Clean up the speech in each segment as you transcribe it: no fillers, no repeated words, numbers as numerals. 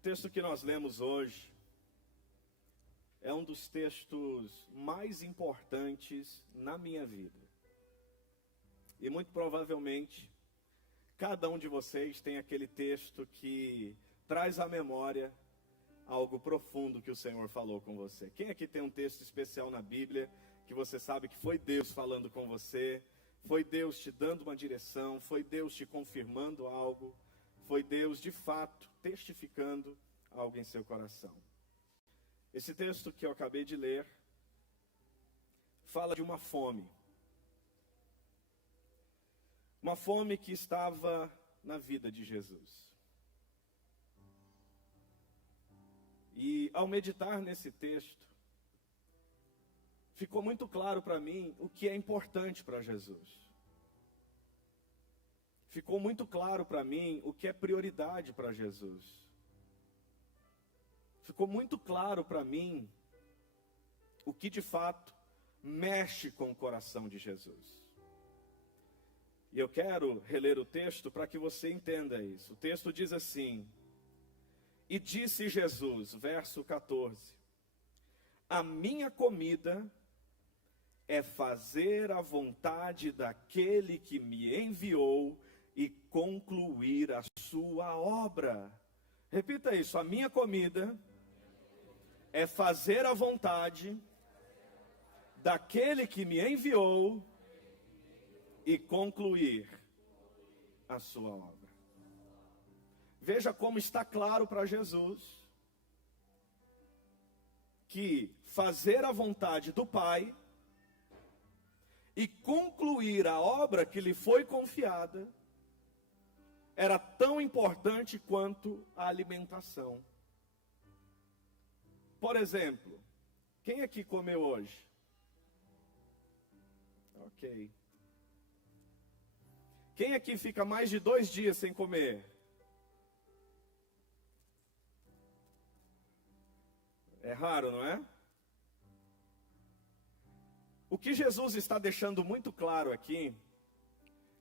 texto que nós lemos hoje é um dos textos mais importantes na minha vida. E muito provavelmente, cada um de vocês tem aquele texto que traz à memória algo profundo que o Senhor falou com você. Quem aqui tem um texto especial na Bíblia, que você sabe que foi Deus falando com você, foi Deus te dando uma direção, foi Deus te confirmando algo, foi Deus de fato testificando algo em seu coração? Esse texto que eu acabei de ler fala de uma fome. Uma fome que estava na vida de Jesus. E ao meditar nesse texto, ficou muito claro para mim o que é importante para Jesus. Ficou muito claro para mim o que é prioridade para Jesus. Ficou muito claro para mim o que de fato mexe com o coração de Jesus. E eu quero reler o texto para que você entenda isso. O texto diz assim: e disse Jesus, verso 14, a minha comida é fazer a vontade daquele que me enviou e concluir a sua obra. Repita isso, a minha comida é fazer a vontade daquele que me enviou e concluir a sua obra. Veja como está claro para Jesus que fazer a vontade do Pai e concluir a obra que lhe foi confiada era tão importante quanto a alimentação. Por exemplo, quem aqui comeu hoje? Ok. Quem aqui fica mais de 2 dias sem comer? É raro, não é? O que Jesus está deixando muito claro aqui,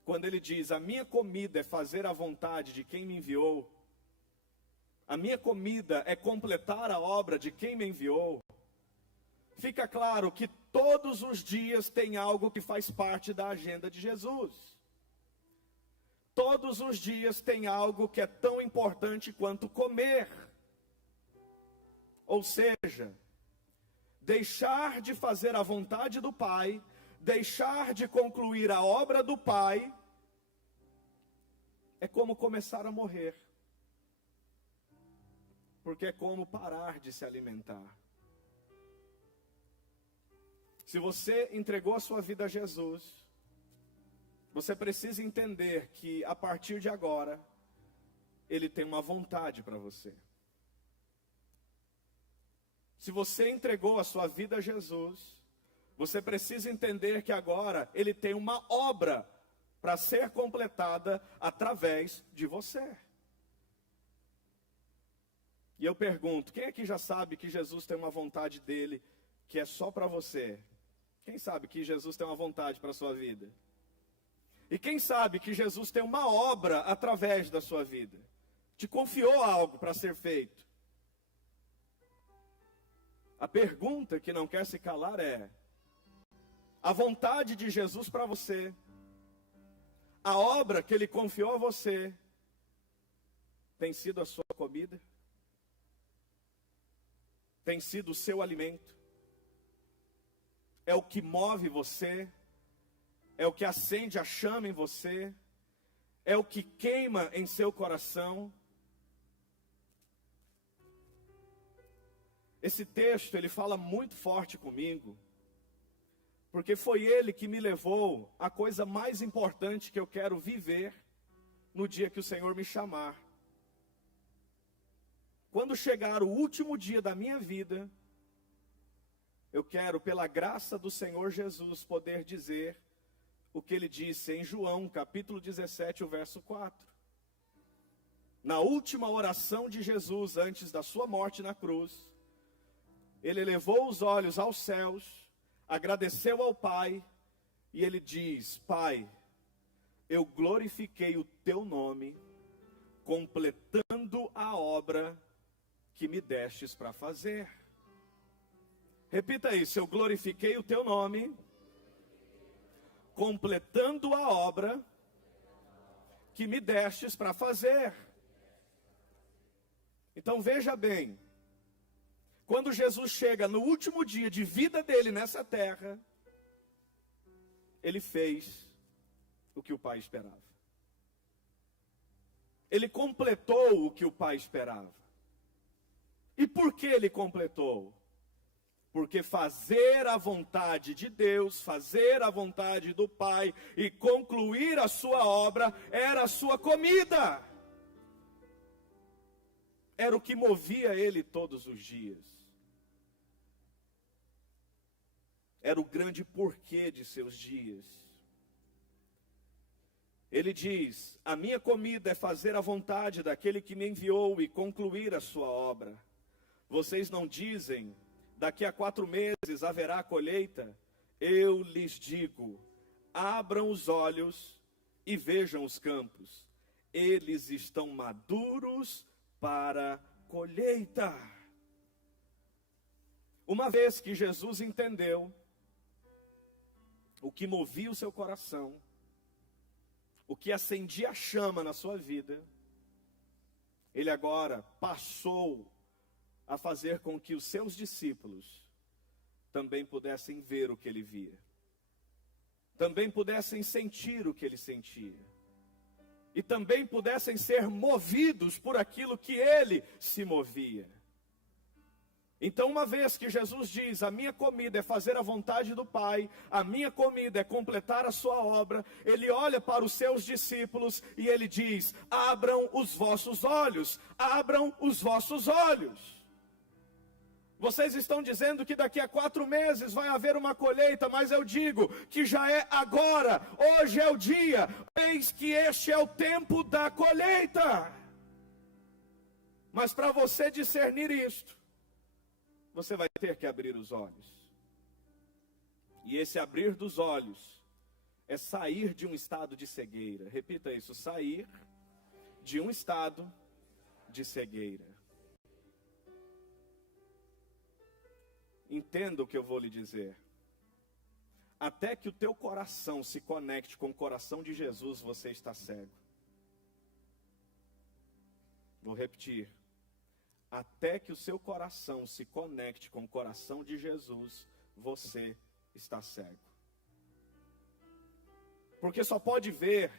quando ele diz, a minha comida é fazer a vontade de quem me enviou, a minha comida é completar a obra de quem me enviou, fica claro que todos os dias tem algo que faz parte da agenda de Jesus. Todos os dias tem algo que é tão importante quanto comer. Ou seja, deixar de fazer a vontade do Pai, deixar de concluir a obra do Pai, é como começar a morrer. Porque é como parar de se alimentar. Se você entregou a sua vida a Jesus, você precisa entender que a partir de agora, Ele tem uma vontade para você. Se você entregou a sua vida a Jesus, você precisa entender que agora Ele tem uma obra para ser completada através de você. E eu pergunto, quem aqui já sabe que Jesus tem uma vontade dele que é só para você? Quem sabe que Jesus tem uma vontade para a sua vida? E quem sabe que Jesus tem uma obra através da sua vida? Te confiou algo para ser feito. A pergunta que não quer se calar é: a vontade de Jesus para você, a obra que Ele confiou a você, tem sido a sua comida? Tem sido o seu alimento? É o que move você? É o que acende a chama em você? É o que queima em seu coração? Esse texto, ele fala muito forte comigo, porque foi ele que me levou à coisa mais importante que eu quero viver no dia que o Senhor me chamar. Quando chegar o último dia da minha vida, eu quero, pela graça do Senhor Jesus, poder dizer o que ele disse em João, capítulo 17, o verso 4. Na última oração de Jesus, antes da sua morte na cruz, ele elevou os olhos aos céus, agradeceu ao Pai, e ele diz: Pai, eu glorifiquei o teu nome, completando a obra que me destes para fazer. Repita isso: eu glorifiquei o teu nome, completando a obra que me destes para fazer. Então veja bem, quando Jesus chega no último dia de vida dele nessa terra, ele fez o que o Pai esperava. Ele completou o que o Pai esperava. E por que ele completou? Porque fazer a vontade de Deus, fazer a vontade do Pai e concluir a sua obra era a sua comida. Era o que movia ele todos os dias. Era o grande porquê de seus dias. Ele diz: a minha comida é fazer a vontade daquele que me enviou e concluir a sua obra. Vocês não dizem, daqui a 4 meses haverá colheita? Eu lhes digo, abram os olhos e vejam os campos. Eles estão maduros para colheita. Uma vez que Jesus entendeu o que movia o seu coração, o que acendia a chama na sua vida, ele agora passou a fazer com que os seus discípulos também pudessem ver o que ele via, também pudessem sentir o que ele sentia, e também pudessem ser movidos por aquilo que ele se movia. Então, uma vez que Jesus diz, a minha comida é fazer a vontade do Pai, a minha comida é completar a sua obra, ele olha para os seus discípulos e ele diz, abram os vossos olhos, abram os vossos olhos. Vocês estão dizendo que daqui a 4 meses vai haver uma colheita, mas eu digo que já é agora, hoje é o dia, eis que este é o tempo da colheita. Mas para você discernir isto, você vai ter que abrir os olhos. E esse abrir dos olhos é sair de um estado de cegueira. Repita isso: sair de um estado de cegueira. Entenda o que eu vou lhe dizer. Até que o teu coração se conecte com o coração de Jesus, você está cego. Vou repetir. Até que o seu coração se conecte com o coração de Jesus, você está cego. Porque só pode ver,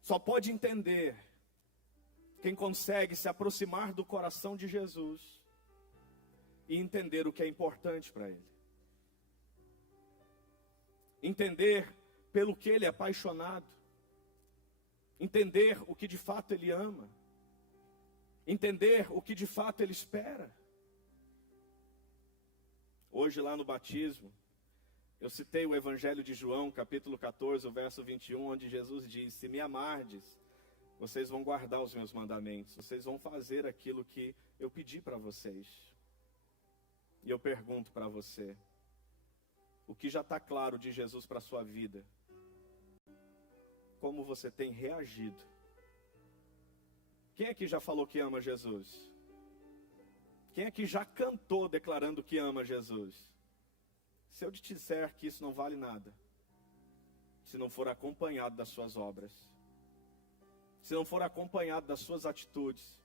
só pode entender quem consegue se aproximar do coração de Jesus e entender o que é importante para ele. Entender pelo que ele é apaixonado. Entender o que de fato ele ama. Entender o que de fato ele espera. Hoje lá no batismo, eu citei o Evangelho de João, capítulo 14, o verso 21, onde Jesus diz, se me amardes, vocês vão guardar os meus mandamentos, vocês vão fazer aquilo que eu pedi para vocês. E eu pergunto para você, o que já está claro de Jesus para a sua vida? Como você tem reagido? Quem aqui já falou que ama Jesus? Quem aqui já cantou declarando que ama Jesus? Se eu te disser que isso não vale nada, se não for acompanhado das suas obras, se não for acompanhado das suas atitudes,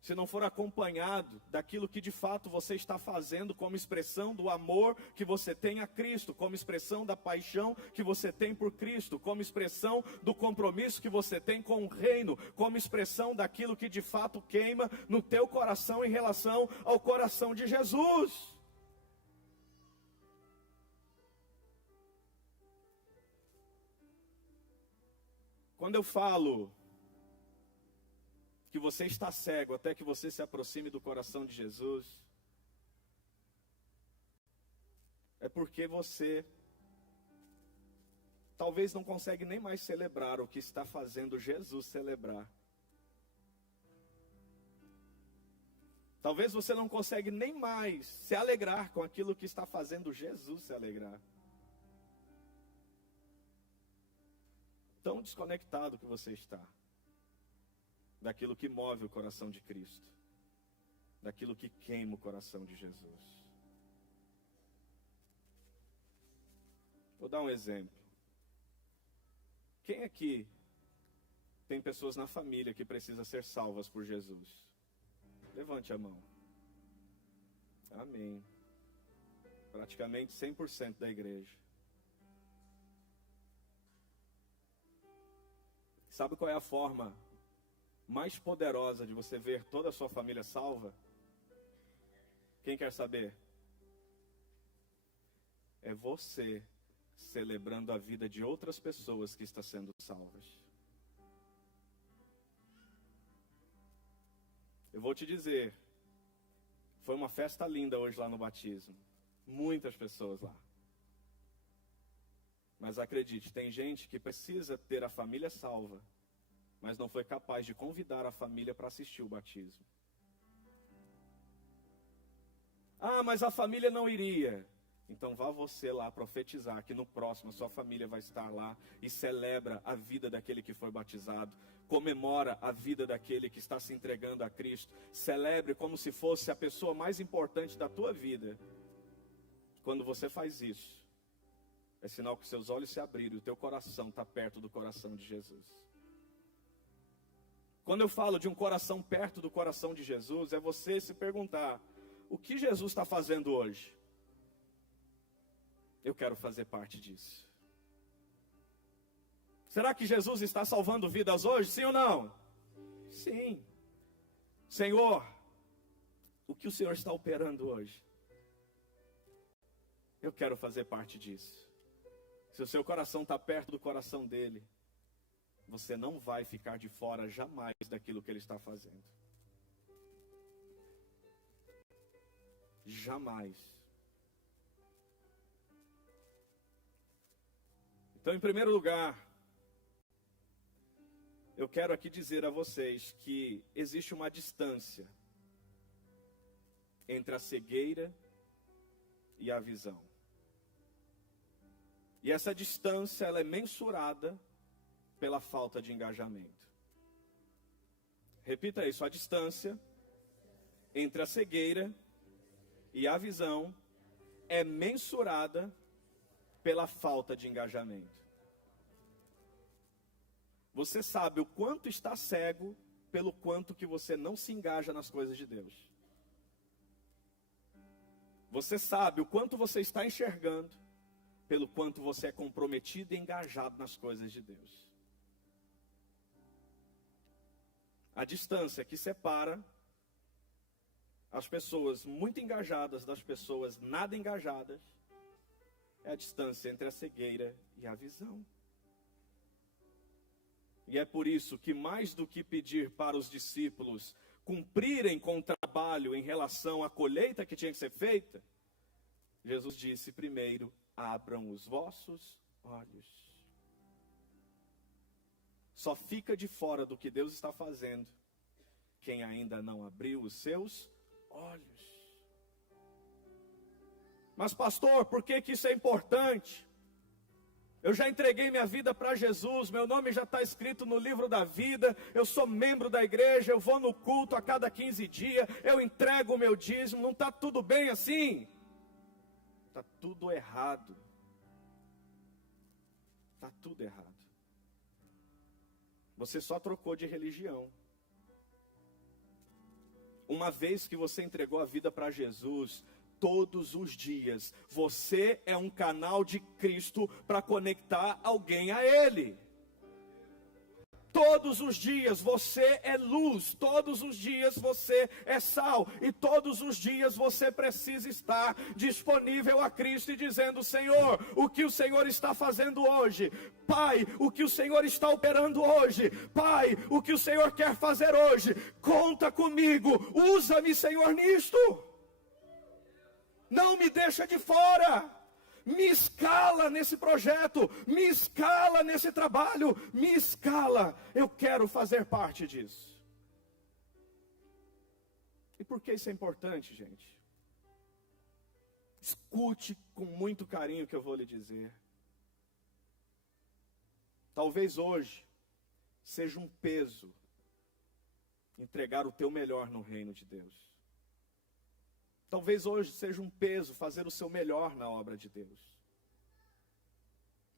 se não for acompanhado daquilo que de fato você está fazendo como expressão do amor que você tem a Cristo, como expressão da paixão que você tem por Cristo, como expressão do compromisso que você tem com o reino, como expressão daquilo que de fato queima no teu coração em relação ao coração de Jesus. Quando eu falo que você está cego até que você se aproxime do coração de Jesus, é porque você talvez não consegue nem mais celebrar o que está fazendo Jesus celebrar. Talvez você não consegue nem mais se alegrar com aquilo que está fazendo Jesus se alegrar. Tão desconectado que você está. daquilo que move o coração de Cristo, daquilo que queima o coração de Jesus. Vou dar um exemplo. Quem aqui tem pessoas na família que precisam ser salvas por Jesus? Levante a mão. Amém. Praticamente 100% da igreja. Sabe qual é a forma mais poderosa de você ver toda a sua família salva? Quem quer saber? É você celebrando a vida de outras pessoas que estão sendo salvas. Eu vou te dizer, foi uma festa linda hoje lá no batismo. Muitas pessoas lá. Mas acredite, tem gente que precisa ter a família salva, mas não foi capaz de convidar a família para assistir o batismo. Ah, mas a família não iria. Então vá você lá profetizar que no próximo a sua família vai estar lá e celebra a vida daquele que foi batizado, comemora a vida daquele que está se entregando a Cristo, celebre como se fosse a pessoa mais importante da tua vida. Quando você faz isso, é sinal que seus olhos se abriram e o teu coração está perto do coração de Jesus. Quando eu falo de um coração perto do coração de Jesus, é você se perguntar, o que Jesus está fazendo hoje? Eu quero fazer parte disso. Será que Jesus está salvando vidas hoje? Sim ou não? Sim. Senhor, o que o Senhor está operando hoje? Eu quero fazer parte disso. Se o seu coração está perto do coração dele, você não vai ficar de fora jamais daquilo que ele está fazendo. Jamais. Então, em primeiro lugar, eu quero aqui dizer a vocês que existe uma distância entre a cegueira e a visão. E essa distância, ela é mensurada pela falta de engajamento. Repita isso, a distância entre a cegueira e a visão é mensurada pela falta de engajamento. Você sabe o quanto está cego pelo quanto que você não se engaja nas coisas de Deus. Você sabe o quanto você está enxergando pelo quanto você é comprometido e engajado nas coisas de Deus. A distância que separa as pessoas muito engajadas das pessoas nada engajadas é a distância entre a cegueira e a visão. E é por isso que, mais do que pedir para os discípulos cumprirem com o trabalho em relação à colheita que tinha que ser feita, Jesus disse primeiro, abram os vossos olhos. Só fica de fora do que Deus está fazendo quem ainda não abriu os seus olhos. Mas pastor, por que que isso é importante? Eu já entreguei minha vida para Jesus, meu nome já está escrito no livro da vida, eu sou membro da igreja, eu vou no culto a cada 15 dias, eu entrego o meu dízimo, não está tudo bem assim? Está tudo errado. Está tudo errado. Você só trocou de religião. Uma vez que você entregou a vida para Jesus, todos os dias, você é um canal de Cristo para conectar alguém a Ele. Todos os dias você é luz, todos os dias você é sal, e todos os dias você precisa estar disponível a Cristo e dizendo, Senhor, o que o Senhor está fazendo hoje? Pai, o que o Senhor está operando hoje? Pai, o que o Senhor quer fazer hoje? Conta comigo, usa-me, Senhor, nisto. Não me deixa de fora. Me escala nesse projeto, me escala nesse trabalho, me escala. Eu quero fazer parte disso. E por que isso é importante, gente? Escute com muito carinho o que eu vou lhe dizer. Talvez hoje seja um peso entregar o teu melhor no reino de Deus. Talvez hoje seja um peso fazer o seu melhor na obra de Deus.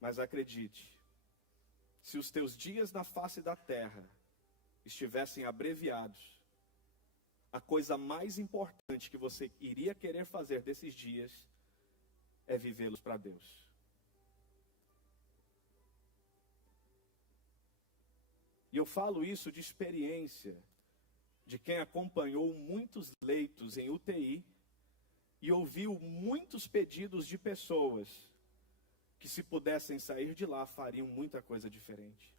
Mas acredite, se os teus dias na face da terra estivessem abreviados, a coisa mais importante que você iria querer fazer desses dias é vivê-los para Deus. E eu falo isso de experiência, de quem acompanhou muitos leitos em UTI e ouviu muitos pedidos de pessoas que, se pudessem sair de lá, fariam muita coisa diferente.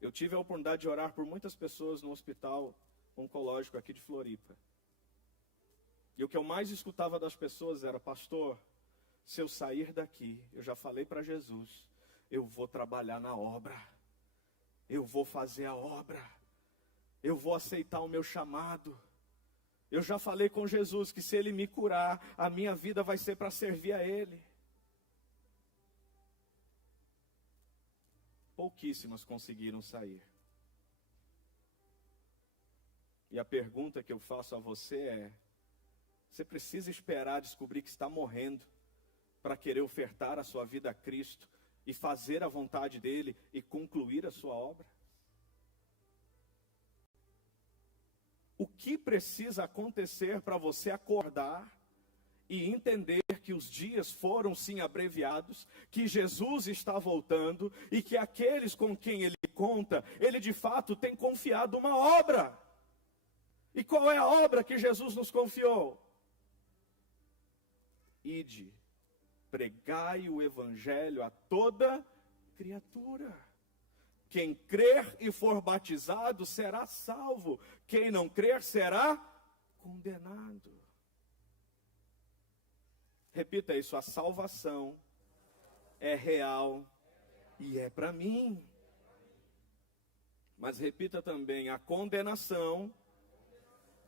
Eu tive a oportunidade de orar por muitas pessoas no hospital oncológico aqui de Floripa. E o que eu mais escutava das pessoas era: pastor, se eu sair daqui, eu já falei para Jesus, eu vou trabalhar na obra, eu vou fazer a obra, eu vou aceitar o meu chamado. Eu já falei com Jesus que se Ele me curar, a minha vida vai ser para servir a Ele. Pouquíssimas conseguiram sair. E a pergunta que eu faço a você é: você precisa esperar descobrir que está morrendo para querer ofertar a sua vida a Cristo e fazer a vontade dEle e concluir a sua obra? O que precisa acontecer para você acordar e entender que os dias foram sim abreviados, que Jesus está voltando e que aqueles com quem Ele conta, Ele de fato tem confiado uma obra? E qual é a obra que Jesus nos confiou? Ide, pregai o evangelho a toda criatura. Quem crer e for batizado será salvo. Quem não crer será condenado. Repita isso: a salvação é real e é para mim. Mas repita também: a condenação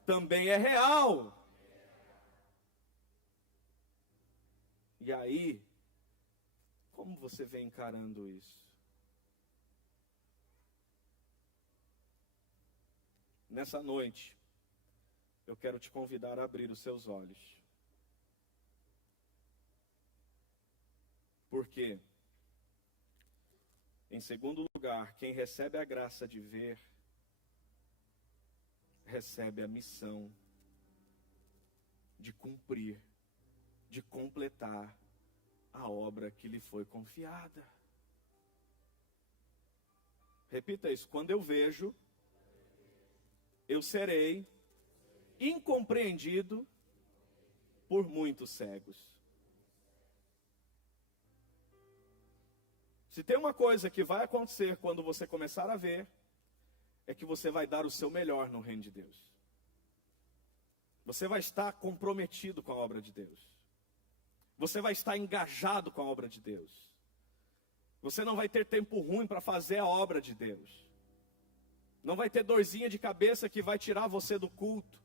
também é real. E aí, como você vem encarando isso? Nessa noite, eu quero te convidar a abrir os seus olhos. Porque, em segundo lugar, quem recebe a graça de ver, recebe a missão de cumprir, de completar a obra que lhe foi confiada. Repita isso: quando eu vejo, eu serei incompreendido por muitos cegos. Se tem uma coisa que vai acontecer quando você começar a ver, é que você vai dar o seu melhor no reino de Deus. Você vai estar comprometido com a obra de Deus. Você vai estar engajado com a obra de Deus. Você não vai ter tempo ruim para fazer a obra de Deus. Não vai ter dorzinha de cabeça que vai tirar você do culto.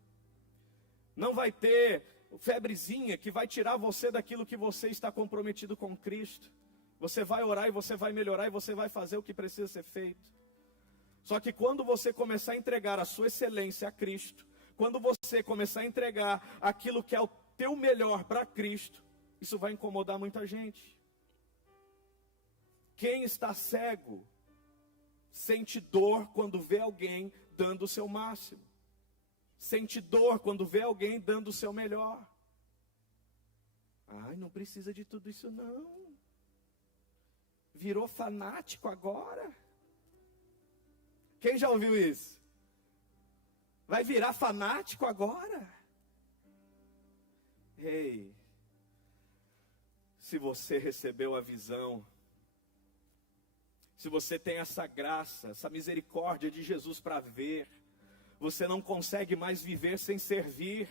Não vai ter febrezinha que vai tirar você daquilo que você está comprometido com Cristo. Você vai orar e você vai melhorar e você vai fazer o que precisa ser feito. Só que quando você começar a entregar a sua excelência a Cristo, quando você começar a entregar aquilo que é o teu melhor para Cristo, isso vai incomodar muita gente. Quem está cego sente dor quando vê alguém dando o seu máximo. Sente dor quando vê alguém dando o seu melhor. Ai, não precisa de tudo isso não. Virou fanático agora? Quem já ouviu isso? Vai virar fanático agora? Ei, se você recebeu a visão, se você tem essa graça, essa misericórdia de Jesus para ver, você não consegue mais viver sem servir.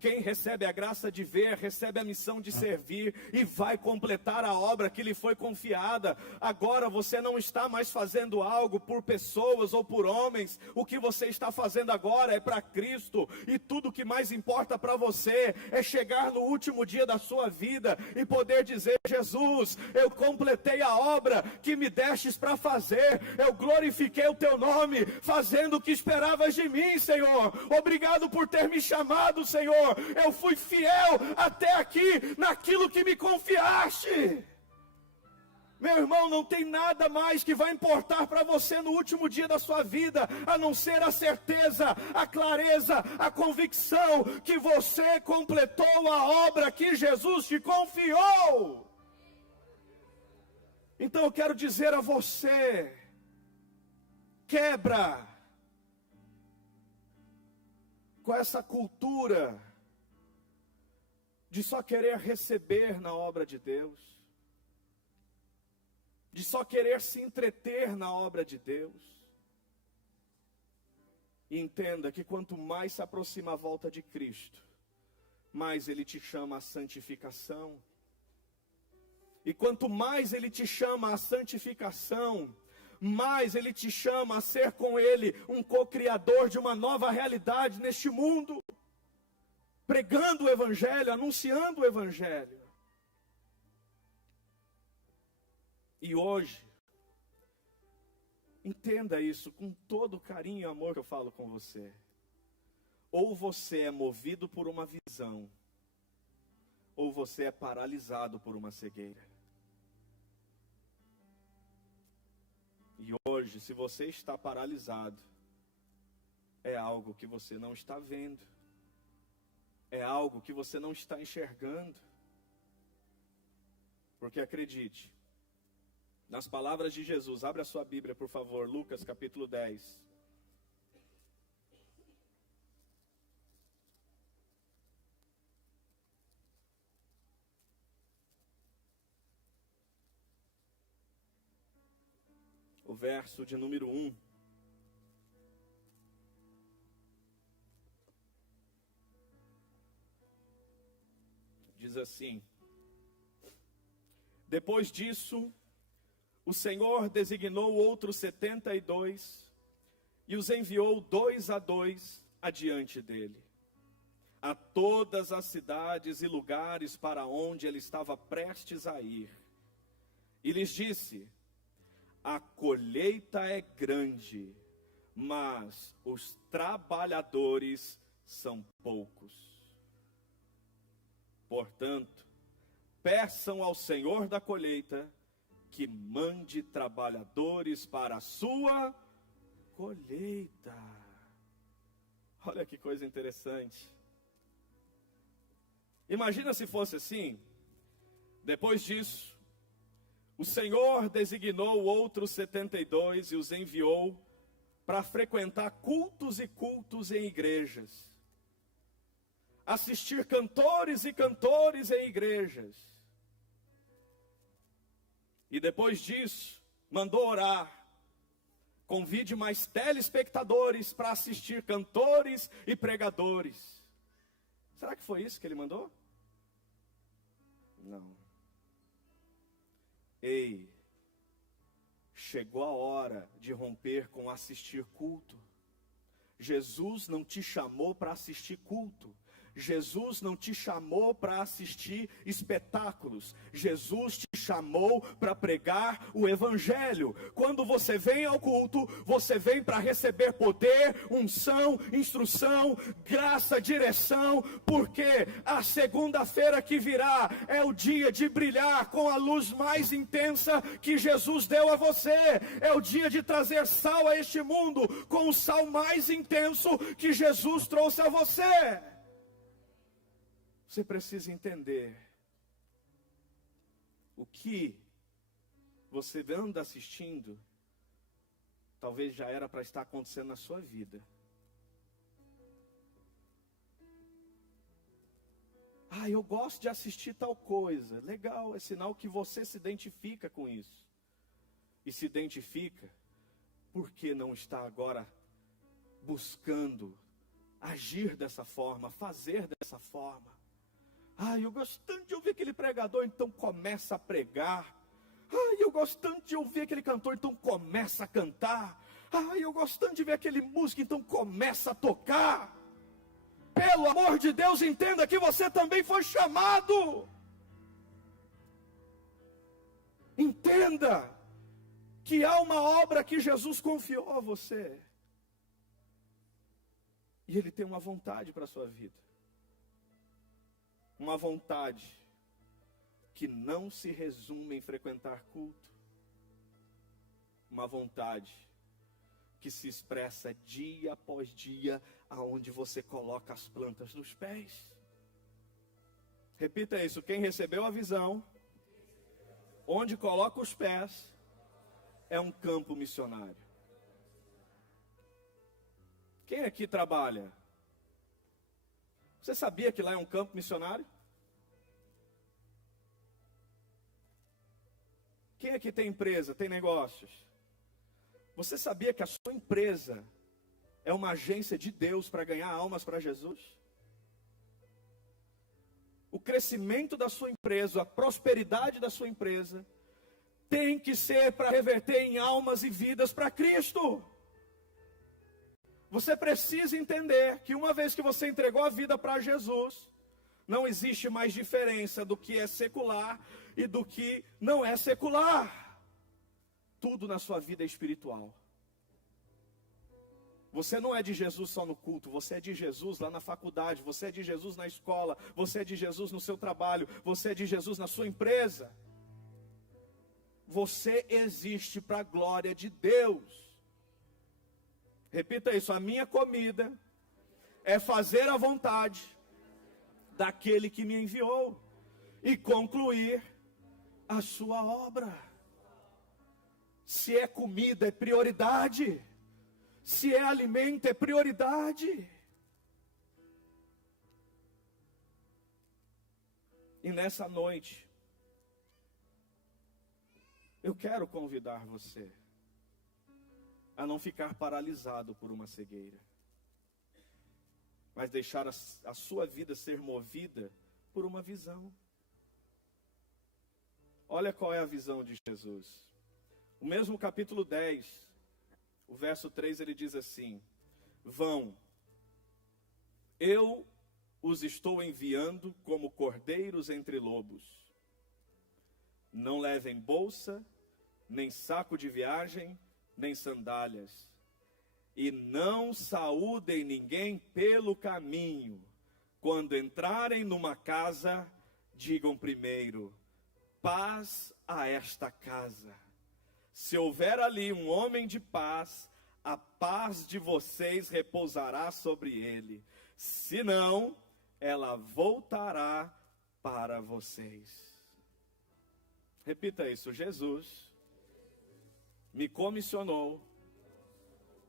Quem recebe a graça de ver, recebe a missão de servir e vai completar a obra que lhe foi confiada. Agora você não está mais fazendo algo por pessoas ou por homens. O que você está fazendo agora é para Cristo. E tudo que mais importa para você é chegar no último dia da sua vida e poder dizer: Jesus, eu completei a obra que me destes para fazer. Eu glorifiquei o teu nome, fazendo o que esperavas de mim, Senhor. Obrigado por ter me chamado, Senhor. Eu fui fiel até aqui naquilo que me confiaste. Meu irmão, não tem nada mais que vai importar para você no último dia da sua vida, a não ser a certeza, a clareza, a convicção que você completou a obra que Jesus te confiou. Então eu quero dizer a você: quebra com essa cultura de só querer receber na obra de Deus, de só querer se entreter na obra de Deus. E entenda que quanto mais se aproxima a volta de Cristo, mais Ele te chama à santificação. E quanto mais Ele te chama à santificação, mais Ele te chama a ser com Ele um co-criador de uma nova realidade neste mundo. Pregando o Evangelho, anunciando o Evangelho. E hoje, entenda isso com todo o carinho e amor que eu falo com você. Ou você é movido por uma visão, ou você é paralisado por uma cegueira. E hoje, se você está paralisado, é algo que você não está vendo. É algo que você não está enxergando. Porque acredite, nas palavras de Jesus, abre a sua Bíblia, por favor, Lucas capítulo 10. O verso de número 1. Diz assim: depois disso, o Senhor designou outros 72 e os enviou 2 a 2 adiante dele, a todas as cidades e lugares para onde ele estava prestes a ir. E lhes disse: a colheita é grande, mas os trabalhadores são poucos. Portanto, peçam ao Senhor da colheita que mande trabalhadores para a sua colheita. Olha que coisa interessante. Imagina se fosse assim. Depois disso, o Senhor designou outros 72 e os enviou para frequentar cultos e cultos em igrejas, assistir cantores e cantores em igrejas. E depois disso, mandou orar: convide mais telespectadores para assistir cantores e pregadores. Será que foi isso que ele mandou? Não. Ei, chegou a hora de romper com assistir culto. Jesus não te chamou para assistir culto. Jesus não te chamou para assistir espetáculos. Jesus te chamou para pregar o Evangelho. Quando você vem ao culto, você vem para receber poder, unção, instrução, graça, direção, porque a segunda-feira que virá é o dia de brilhar com a luz mais intensa que Jesus deu a você. É o dia de trazer sal a este mundo com o sal mais intenso que Jesus trouxe a você. Você precisa entender o que você anda assistindo, talvez já era para estar acontecendo na sua vida. Eu gosto de assistir tal coisa. Legal, é sinal que você se identifica com isso. E se identifica, por que não está agora buscando agir dessa forma, fazer dessa forma. Eu gosto tanto de ouvir aquele pregador, então começa a pregar. Eu gosto tanto de ouvir aquele cantor, então começa a cantar. Eu gosto tanto de ver aquele músico, então começa a tocar. Pelo amor de Deus, entenda que você também foi chamado. Entenda que há uma obra que Jesus confiou a você. E Ele tem uma vontade para a sua vida. Uma vontade que não se resume em frequentar culto. Uma vontade que se expressa dia após dia, aonde você coloca as plantas dos pés. Repita isso: quem recebeu a visão, onde coloca os pés, é um campo missionário. Quem aqui trabalha? Você sabia que lá é um campo missionário? Quem aqui tem empresa, tem negócios? Você sabia que a sua empresa é uma agência de Deus para ganhar almas para Jesus? O crescimento da sua empresa, a prosperidade da sua empresa, tem que ser para reverter em almas e vidas para Cristo. Você precisa entender que uma vez que você entregou a vida para Jesus, não existe mais diferença do que é secular e do que não é secular. Tudo na sua vida é espiritual. Você não é de Jesus só no culto, você é de Jesus lá na faculdade, você é de Jesus na escola, você é de Jesus no seu trabalho, você é de Jesus na sua empresa. Você existe para a glória de Deus. Repita isso: a minha comida é fazer a vontade daquele que me enviou e concluir a sua obra. Se é comida, é prioridade. Se é alimento, é prioridade. E nessa noite, eu quero convidar você a não ficar paralisado por uma cegueira, mas deixar a sua vida ser movida por uma visão. Olha qual é a visão de Jesus. O mesmo capítulo 10, o verso 3, ele diz assim: vão, eu os estou enviando como cordeiros entre lobos. Não levem bolsa, nem saco de viagem, nem sandálias. E não saúdem ninguém pelo caminho. Quando entrarem numa casa, digam primeiro: paz a esta casa. Se houver ali um homem de paz, a paz de vocês repousará sobre ele. Se não, ela voltará para vocês. Repita isso: Jesus me comissionou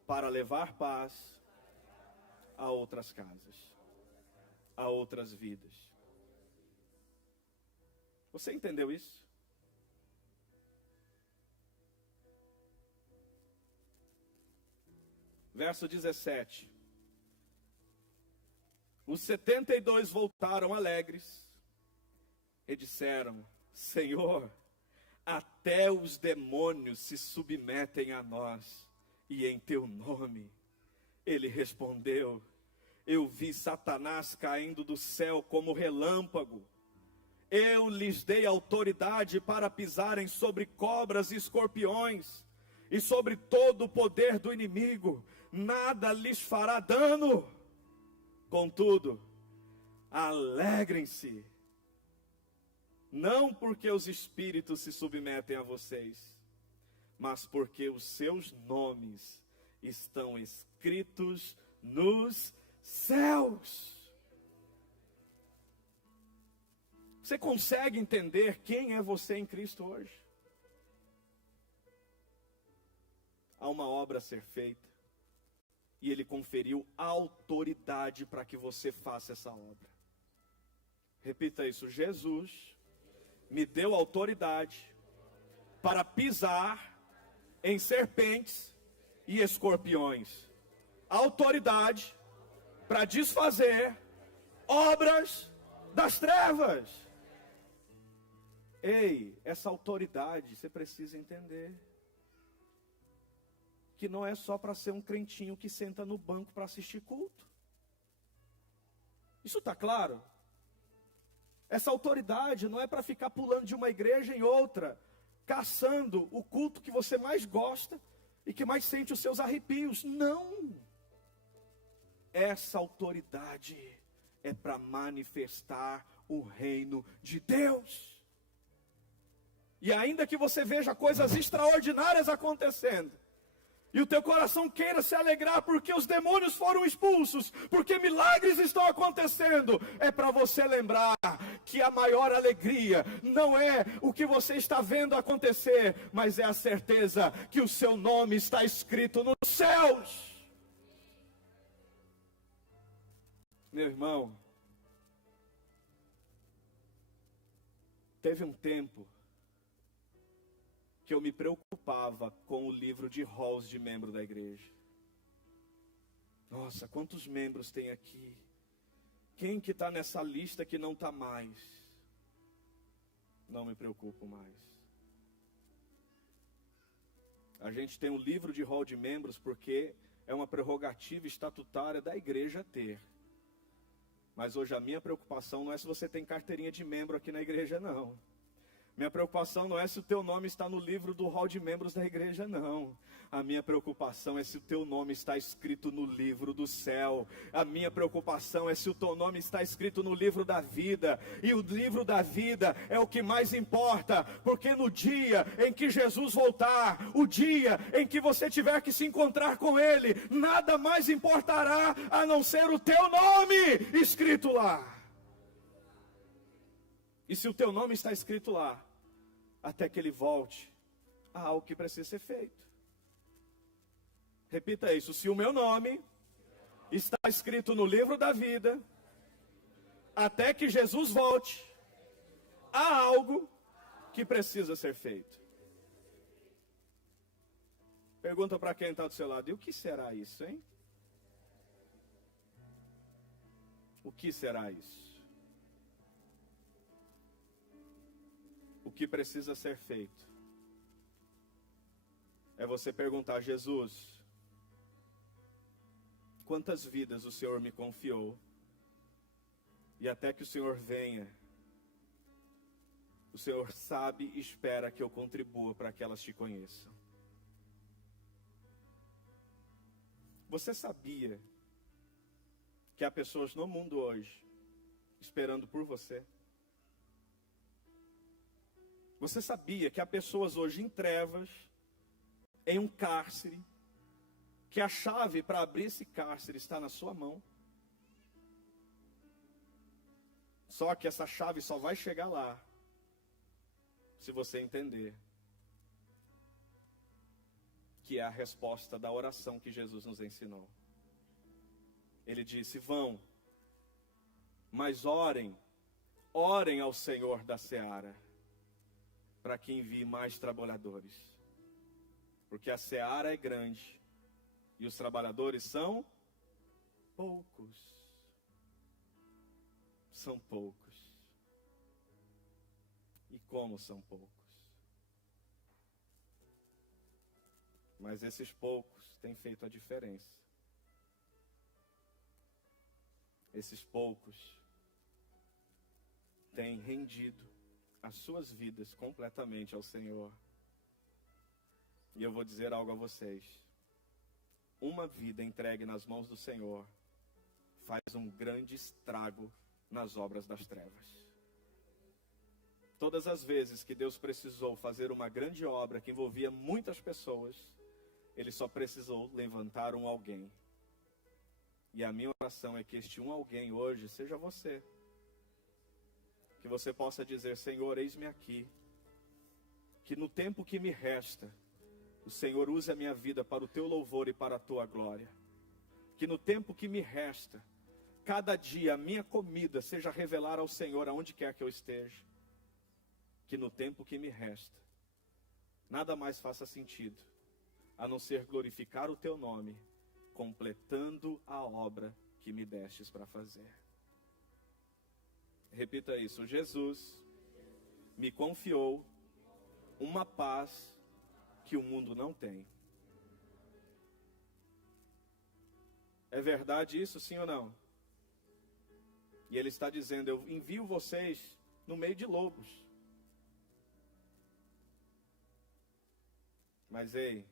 para levar paz a outras casas, a outras vidas. Você entendeu isso? Verso 17. Os 72 voltaram alegres e disseram: Senhor, até os demônios se submetem a nós, e em teu nome. Ele respondeu: eu vi Satanás caindo do céu como relâmpago. Eu lhes dei autoridade para pisarem sobre cobras e escorpiões, e sobre todo o poder do inimigo. Nada lhes fará dano. Contudo, alegrem-se, não porque os espíritos se submetem a vocês, mas porque os seus nomes estão escritos nos céus. Você consegue entender quem é você em Cristo hoje? Há uma obra a ser feita, e Ele conferiu autoridade para que você faça essa obra. Repita isso: Jesus me deu autoridade para pisar em serpentes e escorpiões. Autoridade para desfazer obras das trevas. Ei, essa autoridade você precisa entender. Que não é só para ser um crentinho que senta no banco para assistir culto. Isso está claro? Essa autoridade não é para ficar pulando de uma igreja em outra, caçando o culto que você mais gosta e que mais sente os seus arrepios. Não! Essa autoridade é para manifestar o reino de Deus. E ainda que você veja coisas extraordinárias acontecendo, e o teu coração queira se alegrar porque os demônios foram expulsos, porque milagres estão acontecendo, é para você lembrar que a maior alegria não é o que você está vendo acontecer, mas é a certeza que o seu nome está escrito nos céus. Meu irmão, teve um tempo que eu me preocupava com o livro de rols de membro da igreja. Nossa, quantos membros tem aqui? Quem que está nessa lista que não está mais? Não me preocupo mais. A gente tem um livro de rol de membros porque é uma prerrogativa estatutária da igreja ter. Mas hoje a minha preocupação não é se você tem carteirinha de membro aqui na igreja, não. Minha preocupação não é se o teu nome está no livro do hall de membros da igreja, não. A minha preocupação é se o teu nome está escrito no livro do céu. A minha preocupação é se o teu nome está escrito no livro da vida. E o livro da vida é o que mais importa, porque no dia em que Jesus voltar, o dia em que você tiver que se encontrar com Ele, nada mais importará a não ser o teu nome escrito lá. E se o teu nome está escrito lá, até que Ele volte, há algo que precisa ser feito. Repita isso: se o meu nome está escrito no livro da vida, até que Jesus volte, há algo que precisa ser feito. Pergunta para quem está do seu lado: e o que será isso, hein? O que será isso? O que precisa ser feito é você perguntar: Jesus, quantas vidas o Senhor me confiou? E até que o Senhor venha, o Senhor sabe e espera que eu contribua para que elas te conheçam. Você sabia que há pessoas no mundo hoje esperando por você? Você sabia que há pessoas hoje em trevas, em um cárcere, que a chave para abrir esse cárcere está na sua mão? Só que essa chave só vai chegar lá se você entender que é a resposta da oração que Jesus nos ensinou. Ele disse: vão, mas orem ao Senhor da seara, para que envie mais trabalhadores. Porque a seara é grande e os trabalhadores são poucos. São poucos. E como são poucos? Mas esses poucos têm feito a diferença. Esses poucos têm rendido as suas vidas completamente ao Senhor. E eu vou dizer algo a vocês: uma vida entregue nas mãos do Senhor faz um grande estrago nas obras das trevas. Todas as vezes que Deus precisou fazer uma grande obra que envolvia muitas pessoas, Ele só precisou levantar um alguém. E a minha oração é que este um alguém hoje seja você. Que você possa dizer: Senhor, eis-me aqui. Que no tempo que me resta, o Senhor use a minha vida para o teu louvor e para a tua glória. Que no tempo que me resta, cada dia a minha comida seja revelar ao Senhor aonde quer que eu esteja. Que no tempo que me resta, nada mais faça sentido, a não ser glorificar o teu nome, completando a obra que me destes para fazer. Repita isso: Jesus me confiou uma paz que o mundo não tem. É verdade isso, sim ou não? E ele está dizendo: eu envio vocês no meio de lobos. Mas ei,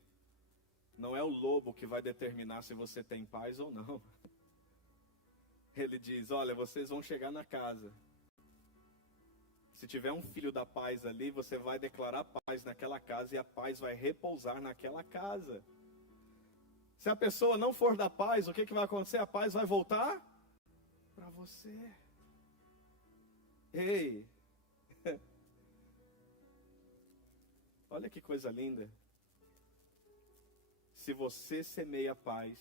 não é o lobo que vai determinar se você tem paz ou não. Ele diz: olha, vocês vão chegar na casa. Se tiver um filho da paz ali, você vai declarar paz naquela casa e a paz vai repousar naquela casa. Se a pessoa não for da paz, o que vai acontecer? A paz vai voltar para você. Ei! Olha que coisa linda. Se você semeia paz,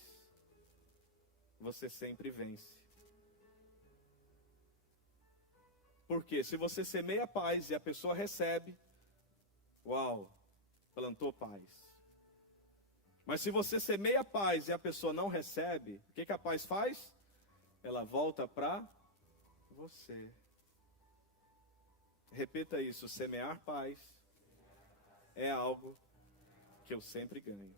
você sempre vence. Porque se você semeia paz e a pessoa recebe, uau, plantou paz. Mas se você semeia paz e a pessoa não recebe, o que a paz faz? Ela volta para você. Repita isso: semear paz é algo que eu sempre ganho.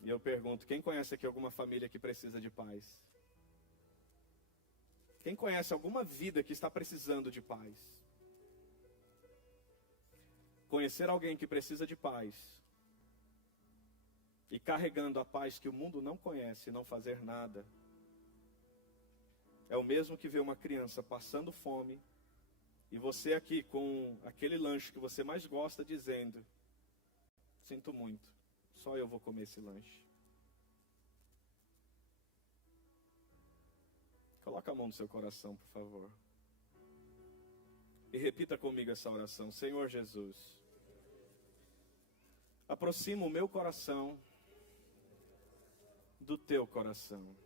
E eu pergunto: quem conhece aqui alguma família que precisa de paz? Quem conhece alguma vida que está precisando de paz? Conhecer alguém que precisa de paz e carregando a paz que o mundo não conhece e não fazer nada, é o mesmo que ver uma criança passando fome e você aqui com aquele lanche que você mais gosta dizendo: sinto muito, só eu vou comer esse lanche. Coloca a mão no seu coração, por favor. E repita comigo essa oração: Senhor Jesus, aproxima o meu coração do teu coração,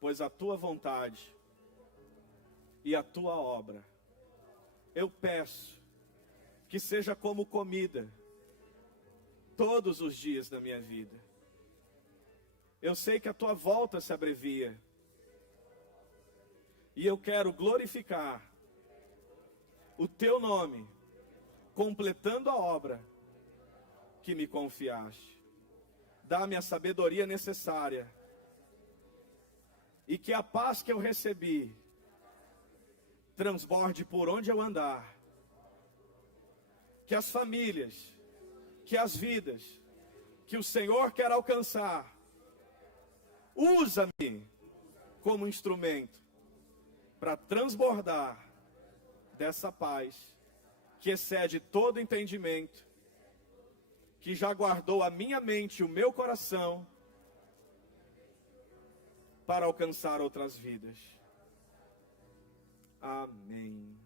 pois a tua vontade e a tua obra, eu peço que seja como comida todos os dias da minha vida. Eu sei que a tua volta se abrevia, e eu quero glorificar o teu nome, completando a obra que me confiaste. Dá-me a sabedoria necessária, e que a paz que eu recebi transborde por onde eu andar. Que as famílias, que as vidas que o Senhor quer alcançar, usa-me como instrumento para transbordar dessa paz que excede todo entendimento, que já guardou a minha mente e o meu coração para alcançar outras vidas. Amém.